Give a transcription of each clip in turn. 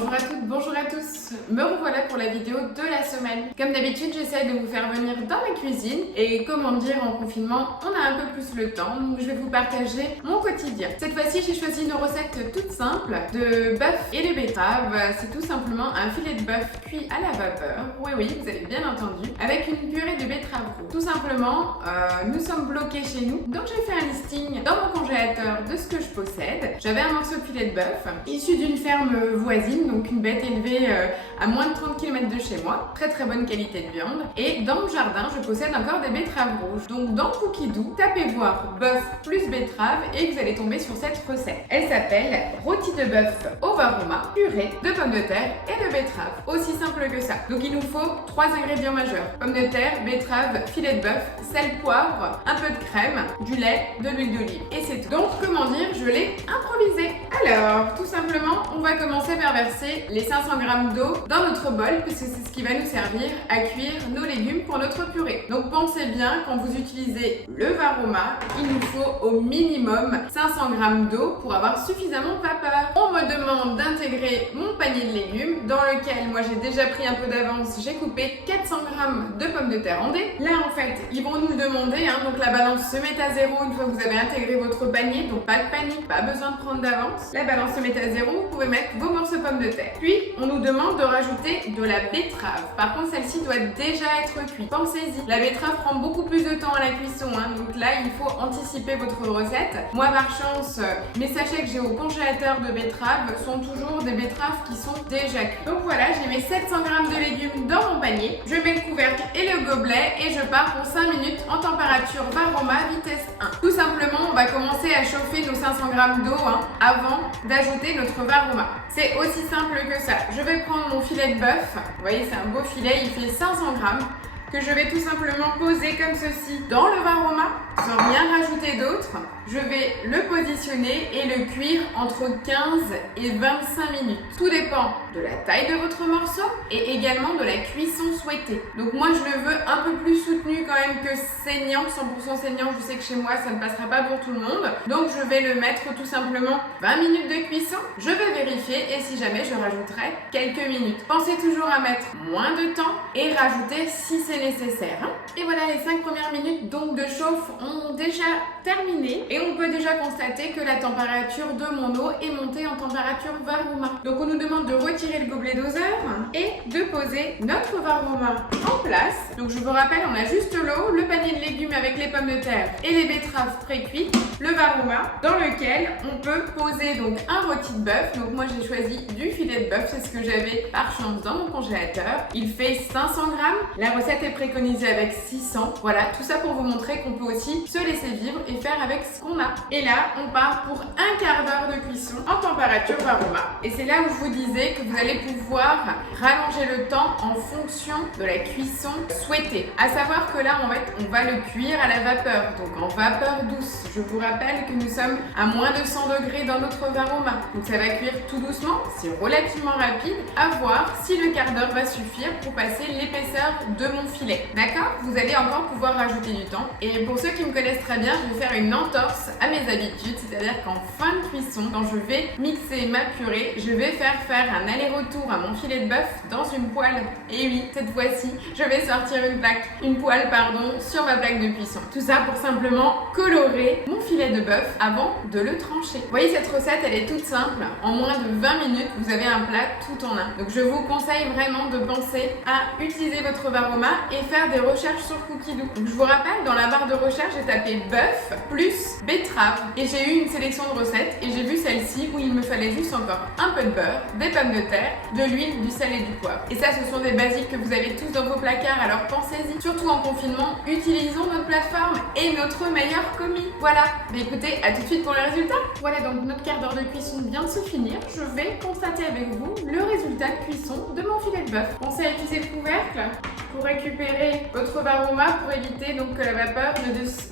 Bonjour à toutes, bonjour à tous. Me revoilà pour la vidéo de la semaine. Comme d'habitude, j'essaie de vous faire venir dans ma cuisine et comment dire, en confinement, on a un peu plus le temps, donc je vais vous partager mon quotidien. Cette fois-ci, j'ai choisi une recette toute simple de bœuf et de betterave. C'est tout simplement un filet de bœuf cuit à la vapeur. Oui, vous avez bien entendu, avec une purée de betterave rouge. Tout simplement, nous sommes bloqués chez nous, donc j'ai fait un listing dans mon congélateur de ce que je possède. J'avais un morceau de filet de bœuf issu d'une ferme voisine, donc une bête élevée à moins de 30 km de chez moi. Très bonne qualité de viande. Et dans le jardin, je possède encore des betteraves rouges. Donc dans Cookidoo, tapez voir bœuf plus betterave et vous allez tomber sur cette recette. Elle s'appelle rôti de bœuf au varoma, purée de pommes de terre et de betterave. Aussi simple que ça. Donc il nous faut 3 ingrédients majeurs. Pommes de terre, betterave, filet de bœuf, sel, poivre, un peu de crème, du lait, de l'huile d'olive. Et c'est tout. Donc comment dire, je l'ai improvisé. Alors, tout simplement, on va commencer par verser les 500 g d'eau dans notre bol puisque c'est ce qui va nous servir à cuire nos légumes pour notre purée. Donc pensez bien, quand vous utilisez le varoma, il nous faut au minimum 500 g d'eau pour avoir suffisamment de vapeur. On me demande d'intégrer mon panier de légumes dans lequel moi j'ai déjà pris un peu d'avance, j'ai coupé 400 g de pommes de terre en dés. Là en fait, ils vont nous le demander, donc la balance se met à zéro une fois que vous avez intégré votre panier, donc pas de panique, pas besoin de prendre d'avance. La balance se met à zéro, vous pouvez mettre vos morceaux de pommes de terre. Puis, on nous demande de rajouter de la betterave. Par contre, celle-ci doit déjà être cuite. Pensez-y. La betterave prend beaucoup plus de temps à la cuisson, donc là, il faut anticiper votre recette. Moi, par chance, mes sachets que j'ai au congélateur de betterave sont toujours des betteraves qui sont déjà cuites. Donc voilà, j'ai mes 700 g de légumes dans mon panier. Je mets le couvercle et le gobelet et je pars pour 5 minutes en température varoma vitesse 1. Tout simplement, on va commencer à chauffer nos 500 g d'eau avant d'ajouter notre varoma. C'est aussi simple que ça. Je vais prendre mon filet de bœuf. Vous voyez, c'est un beau filet, il fait 500 g que je vais tout simplement poser comme ceci dans le varoma, sans rien rajouter d'autre. Je vais le positionner et le cuire entre 15 et 25 minutes. Tout dépend de la taille de votre morceau et également de la cuisson souhaitée. Donc moi je le veux un peu plus soutenu quand même que saignant, 100% saignant. Je sais que chez moi ça ne passera pas pour tout le monde. Donc je vais le mettre tout simplement 20 minutes de cuisson. Je vais vérifier et si jamais je rajouterai quelques minutes. Pensez toujours à mettre moins de temps et rajouter si c'est nécessaire. Et voilà, les 5 premières minutes donc de chauffe ont déjà terminé et on peut déjà constater que la température de mon eau est montée en température varoma. Donc on nous demande de retirer le gobelet doseur et de poser notre varoma en place. Donc je vous rappelle, on a juste l'eau, le panier de légumes avec les pommes de terre et les betteraves pré-cuites, le varoma dans lequel on peut poser donc un rôti de bœuf. Donc moi j'ai choisi du filet de bœuf, c'est ce que j'avais par chance dans mon congélateur. Il fait 500 g. La recette est préconisée avec 600. Voilà, tout ça pour vous montrer qu'on peut aussi se laisser vivre et faire avec ce qu'on a. Et là, on part pour un quart d'heure de cuisson en température varoma. Et c'est là où je vous disais que vous allez pouvoir rallonger le temps en fonction de la cuisson souhaitée. À savoir que là, en fait, on va le cuire à la vapeur, donc en vapeur douce. Je vous rappelle que nous sommes à moins de 100 degrés dans notre varoma. Donc ça va cuire tout doucement, c'est relativement rapide. À voir si le quart d'heure va suffire pour passer l'épaisseur de mon filet. D'accord? Vous allez encore pouvoir rajouter du temps. Et pour ceux qui me connaissent très bien, je vais faire une entorse à mes habitudes, c'est-à-dire qu'en fin de cuisson, quand je vais mixer ma purée, je vais faire un aller-retour à mon filet de bœuf dans une poêle. Et oui, cette fois-ci, je vais sortir une poêle sur ma plaque de cuisson. Tout ça pour simplement colorer mon filet de bœuf avant de le trancher. Vous voyez, cette recette, elle est toute simple. En moins de 20 minutes, vous avez un plat tout en un. Donc je vous conseille vraiment de penser à utiliser votre varoma et faire des recherches sur Cookidoo. Donc je vous rappelle, dans la barre de recherche, j'ai tapé bœuf plus betterave et j'ai eu une sélection de recettes et j'ai vu celle-ci où il me fallait juste encore un peu de beurre, des pommes de terre, de l'huile, du sel et du poivre. Et ça, ce sont des basiques que vous avez tous dans vos placards, alors pensez-y. Surtout en confinement, utilisons notre plateforme et notre meilleur commis. Voilà. Mais écoutez, à tout de suite pour le résultat. Voilà, donc notre quart d'heure de cuisson vient de se finir. Je vais constater avec vous le résultat de cuisson de mon filet de bœuf. Pensez à utiliser le couvercle pour récupérer votre varoma pour éviter donc que la vapeur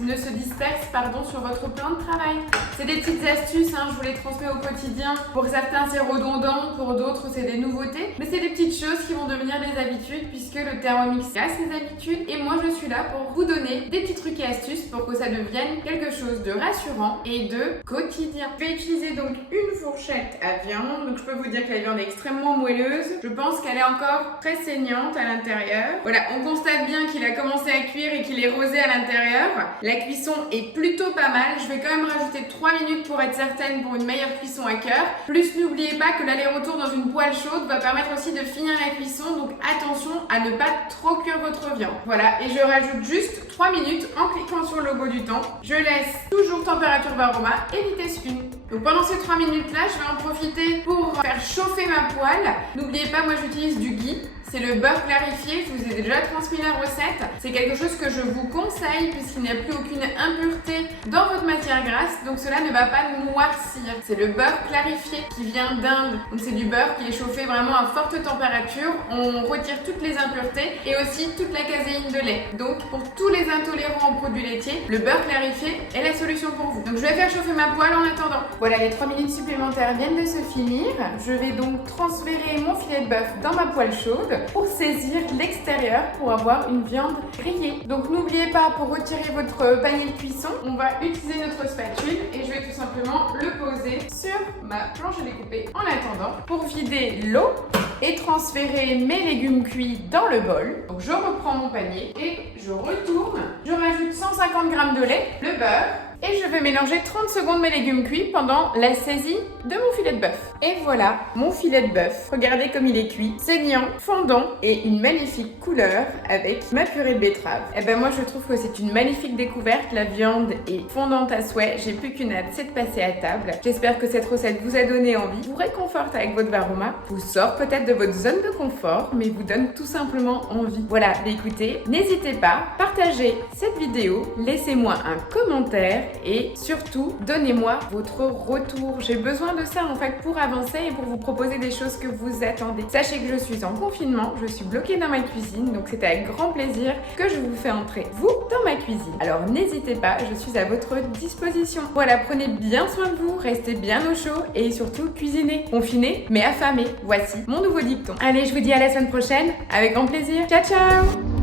ne se disperse sur votre plan de travail. C'est des petites astuces, je vous les transmets au quotidien. Pour certains c'est redondant, pour d'autres c'est des nouveautés, mais c'est des petites choses qui vont devenir des habitudes puisque le Thermomix casse les habitudes et moi je suis là pour vous donner des petits trucs et astuces pour que ça devienne quelque chose de rassurant et de quotidien. Je vais utiliser donc une fourchette à viande, donc je peux vous dire que la viande est extrêmement moelleuse. Je pense qu'elle est encore très saignante à l'intérieur. Voilà, on constate bien qu'il a commencé à cuire et qu'il est rosé à l'intérieur. La cuisson est plutôt pas mal. Je vais quand même rajouter 3 minutes pour être certaine pour une meilleure cuisson à cœur. Plus n'oubliez pas que l'aller-retour dans une poêle chaude va permettre aussi de finir la cuisson, donc attention à ne pas trop cuire votre viande. Voilà, et je rajoute juste 3 minutes en cliquant sur le logo du temps. Je laisse toujours température varoma et vitesse 1. Donc pendant ces 3 minutes là, je vais en profiter pour faire chauffer ma poêle. N'oubliez pas, moi j'utilise du ghee. C'est le beurre clarifié, je vous ai déjà transmis la recette. C'est quelque chose que je vous conseille puisqu'il n'y a plus aucune impureté dans votre matière grasse, donc cela ne va pas noircir. C'est le beurre clarifié qui vient d'Inde, donc c'est du beurre qui est chauffé vraiment à forte température. On retire toutes les impuretés et aussi toute la caséine de lait. Donc pour tous les intolérants aux produits laitiers, le beurre clarifié est la solution pour vous. Donc je vais faire chauffer ma poêle en attendant. Voilà, les 3 minutes supplémentaires viennent de se finir. Je vais donc transférer mon filet de bœuf dans ma poêle chaude pour saisir l'extérieur pour avoir une viande grillée. Donc n'oubliez pas, pour retirer votre panier de cuisson, on va utiliser notre spatule et je vais tout simplement le poser sur ma planche à découper en attendant pour vider l'eau et transférer mes légumes cuits dans le bol. Donc je reprends mon panier et je retourne. Je rajoute 150 g de lait, le beurre, et je vais mélanger 30 secondes mes légumes cuits pendant la saisie de mon filet de bœuf. Et voilà mon filet de bœuf. Regardez comme il est cuit, saignant, fondant et une magnifique couleur avec ma purée de betterave. Et ben moi je trouve que c'est une magnifique découverte. La viande est fondante à souhait. J'ai plus qu'une hâte, c'est de passer à table. J'espère que cette recette vous a donné envie, vous réconforte avec votre varoma, vous sort peut-être de votre zone de confort, mais vous donne tout simplement envie. Voilà, écoutez, n'hésitez pas, partagez cette vidéo, laissez-moi un commentaire et surtout donnez-moi votre retour. J'ai besoin de ça en fait pour avancer et pour vous proposer des choses que vous attendez. Sachez que je suis en confinement, je suis bloquée dans ma cuisine, donc c'est avec grand plaisir que je vous fais entrer vous dans ma cuisine. Alors n'hésitez pas, je suis à votre disposition. Voilà, prenez bien soin de vous, restez bien au chaud et surtout cuisinez, confinez mais affamés. Voici mon nouveau dicton. Allez, je vous dis à la semaine prochaine avec grand plaisir. Ciao ciao.